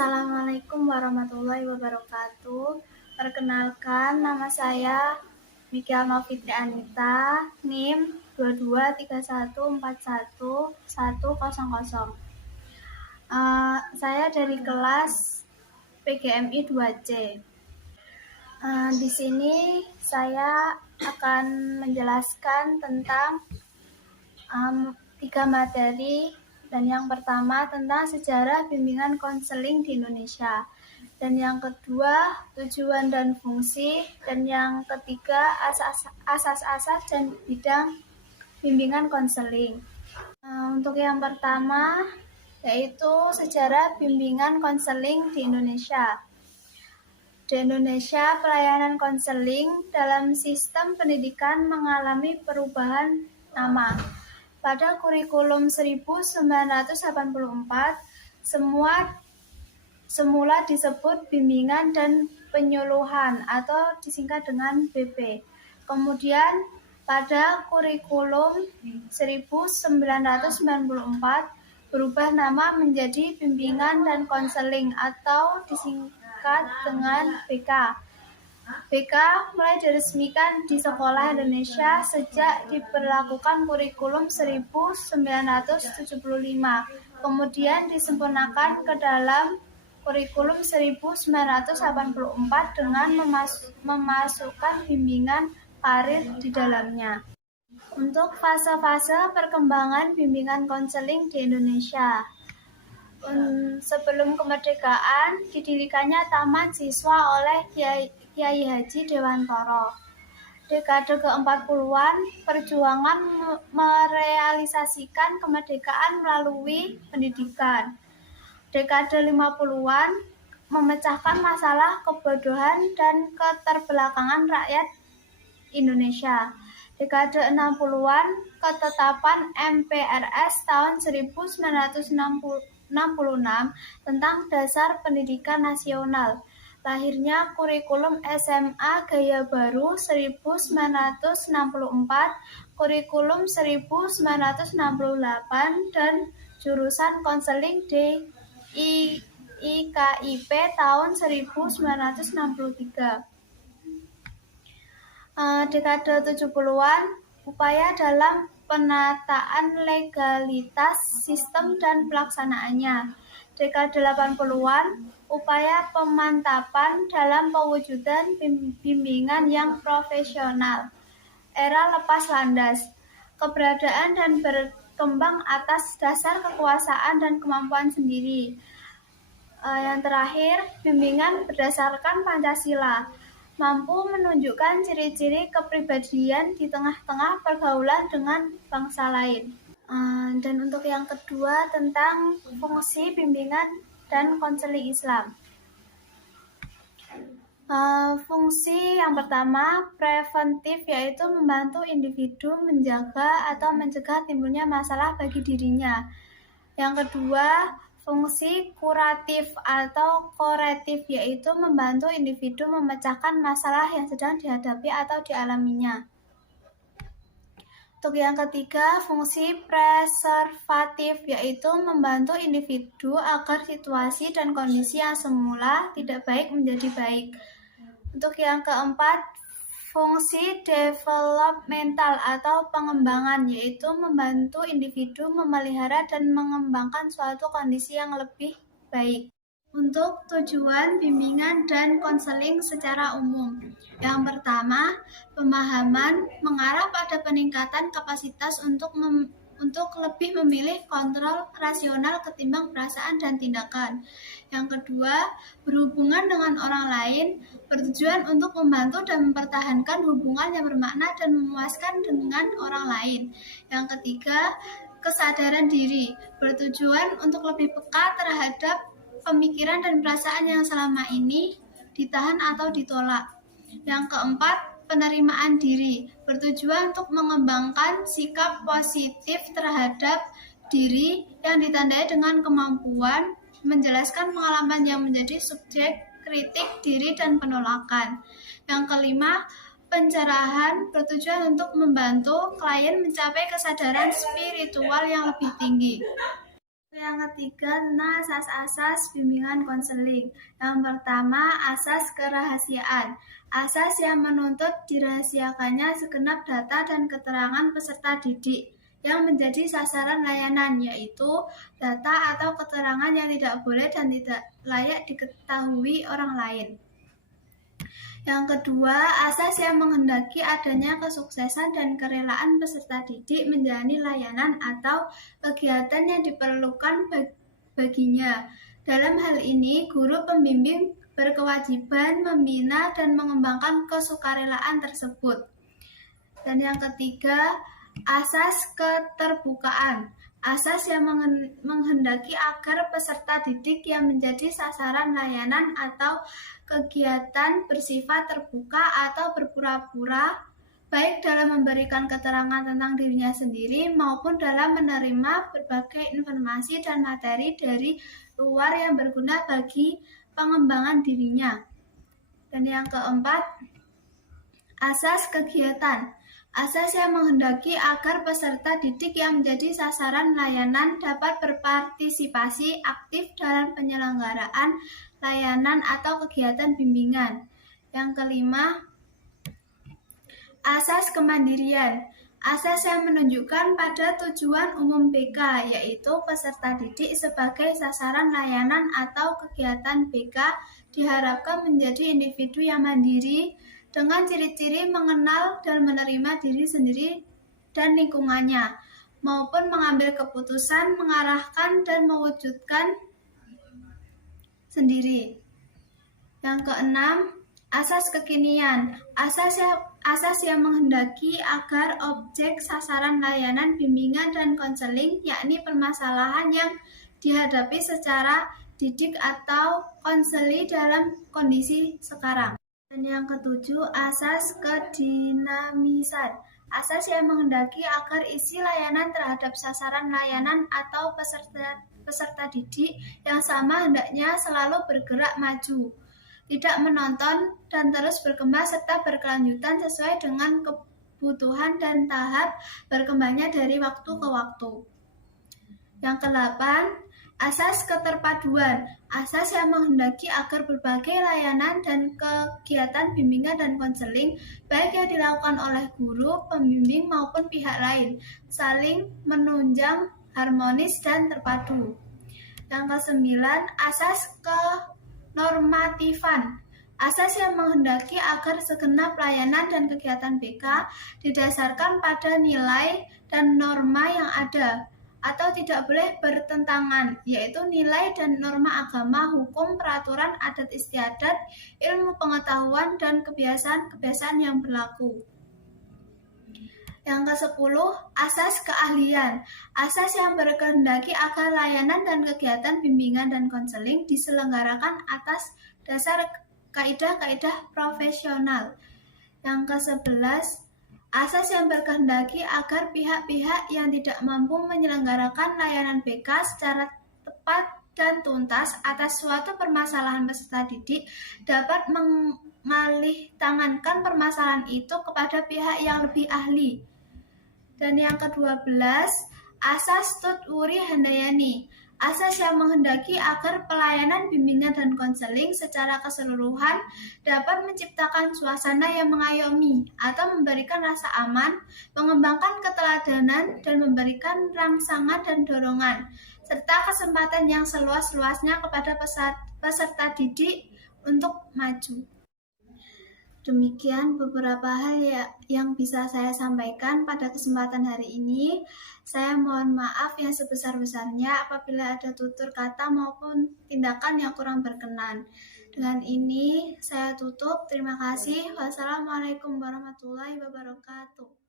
Assalamualaikum warahmatullahi wabarakatuh. Perkenalkan, nama saya Miki Almafitri Anita, NIM 223141100. Saya dari kelas PGMI 2C. Di sini saya akan menjelaskan tentang 3 materi. Dan yang pertama tentang sejarah bimbingan konseling di Indonesia. Dan yang kedua tujuan dan fungsi. Dan yang ketiga asas-asas dan bidang bimbingan konseling. Untuk yang pertama yaitu sejarah bimbingan konseling di Indonesia. Di Indonesia, pelayanan konseling dalam sistem pendidikan mengalami perubahan nama. Pada kurikulum 1984, semula disebut bimbingan dan penyuluhan atau disingkat dengan BP. Kemudian pada kurikulum 1994 berubah nama menjadi bimbingan dan konseling atau disingkat dengan BK. BK mulai diresmikan di sekolah Indonesia sejak diberlakukan kurikulum 1975, kemudian disempurnakan ke dalam kurikulum 1984 dengan memasukkan bimbingan karir di dalamnya. Untuk fase-fase perkembangan bimbingan konseling di Indonesia. Sebelum kemerdekaan, didirikannya Taman Siswa oleh Kiai Haji Dewantoro. Dekade ke-40-an, perjuangan merealisasikan kemerdekaan melalui pendidikan. Dekade 50-an, memecahkan masalah kebodohan dan keterbelakangan rakyat Indonesia. Dekade 60-an, ketetapan MPRS tahun 1966 tentang Dasar Pendidikan Nasional. Lahirnya kurikulum SMA Gaya Baru 1964, kurikulum 1968, dan jurusan konseling di IKIP tahun 1963. Dekade 70-an, upaya dalam penataan legalitas sistem dan pelaksanaannya. Dekade 80-an, upaya pemantapan dalam pewujudan bimbingan yang profesional. Era lepas landas, keberadaan dan berkembang atas dasar kekuasaan dan kemampuan sendiri. Yang terakhir, bimbingan berdasarkan Pancasila, mampu menunjukkan ciri-ciri kepribadian di tengah-tengah pergaulan dengan bangsa lain. Dan untuk yang kedua tentang fungsi bimbingan dan konseling Islam. Fungsi yang pertama preventif, yaitu membantu individu menjaga atau mencegah timbulnya masalah bagi dirinya. Yang kedua fungsi kuratif atau korektif, yaitu membantu individu memecahkan masalah yang sedang dihadapi atau dialaminya. Untuk yang ketiga, fungsi preservatif, yaitu membantu individu agar situasi dan kondisi yang semula tidak baik menjadi baik. Untuk yang keempat, fungsi developmental atau pengembangan, yaitu membantu individu memelihara dan mengembangkan suatu kondisi yang lebih baik. Untuk tujuan bimbingan dan konseling secara umum. Yang pertama, pemahaman mengarah pada peningkatan kapasitas untuk lebih memilih kontrol rasional ketimbang perasaan dan tindakan. Yang kedua, berhubungan dengan orang lain, bertujuan untuk membantu dan mempertahankan hubungan yang bermakna dan memuaskan dengan orang lain. Yang ketiga, kesadaran diri, bertujuan untuk lebih peka terhadap pemikiran dan perasaan yang selama ini ditahan atau ditolak. Yang keempat, penerimaan diri, bertujuan untuk mengembangkan sikap positif terhadap diri yang ditandai dengan kemampuan menjelaskan pengalaman yang menjadi subjek kritik diri dan penolakan. Yang kelima, pencerahan, bertujuan untuk membantu klien mencapai kesadaran spiritual yang lebih tinggi. Yang ketiga tentang asas-asas bimbingan konseling. Yang pertama, asas kerahasiaan. Asas yang menuntut dirahasiakannya segenap data dan keterangan peserta didik yang menjadi sasaran layanan, yaitu data atau keterangan yang tidak boleh dan tidak layak diketahui orang lain. Yang kedua, asas yang menghendaki adanya kesuksesan dan kerelaan peserta didik menjalani layanan atau kegiatan yang diperlukan baginya. Dalam hal ini, guru pembimbing berkewajiban membina dan mengembangkan kesukarelaan tersebut. Dan yang ketiga, asas keterbukaan. Asas yang menghendaki agar peserta didik yang menjadi sasaran layanan atau kegiatan bersifat terbuka atau berpura-pura, baik dalam memberikan keterangan tentang dirinya sendiri maupun dalam menerima berbagai informasi dan materi dari luar yang berguna bagi pengembangan dirinya. Dan yang keempat, asas kegiatan. Asas yang menghendaki agar peserta didik yang menjadi sasaran layanan dapat berpartisipasi aktif dalam penyelenggaraan layanan atau kegiatan bimbingan. Yang kelima, asas kemandirian. Asas yang menunjukkan pada tujuan umum BK, yaitu peserta didik sebagai sasaran layanan atau kegiatan BK diharapkan menjadi individu yang mandiri, dengan ciri-ciri mengenal dan menerima diri sendiri dan lingkungannya, maupun mengambil keputusan, mengarahkan, dan mewujudkan sendiri. Yang keenam, asas kekinian. Asas yang menghendaki agar objek sasaran layanan bimbingan dan konseling, yakni permasalahan yang dihadapi secara didik atau konseli dalam kondisi sekarang. Dan yang ketujuh, asas kedinamisan. Asas yang menghendaki agar isi layanan terhadap sasaran layanan atau peserta didik yang sama hendaknya selalu bergerak maju, tidak menonton, dan terus berkembang serta berkelanjutan sesuai dengan kebutuhan dan tahap berkembangnya dari waktu ke waktu. Yang kedelapan, asas keterpaduan. Asas yang menghendaki agar berbagai layanan dan kegiatan bimbingan dan konseling, baik yang dilakukan oleh guru, pembimbing maupun pihak lain, saling menunjang, harmonis, dan terpadu. Yang kesembilan, asas kenormatifan. Asas yang menghendaki agar segenap layanan dan kegiatan BK didasarkan pada nilai dan norma yang ada, atau tidak boleh bertentangan, yaitu nilai dan norma agama, hukum, peraturan adat istiadat, ilmu pengetahuan, dan kebiasaan-kebiasaan yang berlaku. Yang ke-10, asas keahlian. Asas yang berkehendaki agar layanan dan kegiatan bimbingan dan konseling diselenggarakan atas dasar kaidah-kaidah profesional. Yang ke-11, asas yang berkehendaki agar pihak-pihak yang tidak mampu menyelenggarakan layanan BK secara tepat dan tuntas atas suatu permasalahan peserta didik dapat mengalihtangankan permasalahan itu kepada pihak yang lebih ahli. Dan yang ke-12, asas Tut Wuri Handayani. Asas yang menghendaki agar pelayanan bimbingan dan konseling secara keseluruhan dapat menciptakan suasana yang mengayomi atau memberikan rasa aman, mengembangkan keteladanan, dan memberikan rangsangan dan dorongan, serta kesempatan yang seluas-luasnya kepada peserta didik untuk maju. Demikian beberapa hal yang bisa saya sampaikan pada kesempatan hari ini. Saya mohon maaf yang sebesar-besarnya apabila ada tutur kata maupun tindakan yang kurang berkenan. Dengan ini saya tutup. Terima kasih. Wassalamualaikum warahmatullahi wabarakatuh.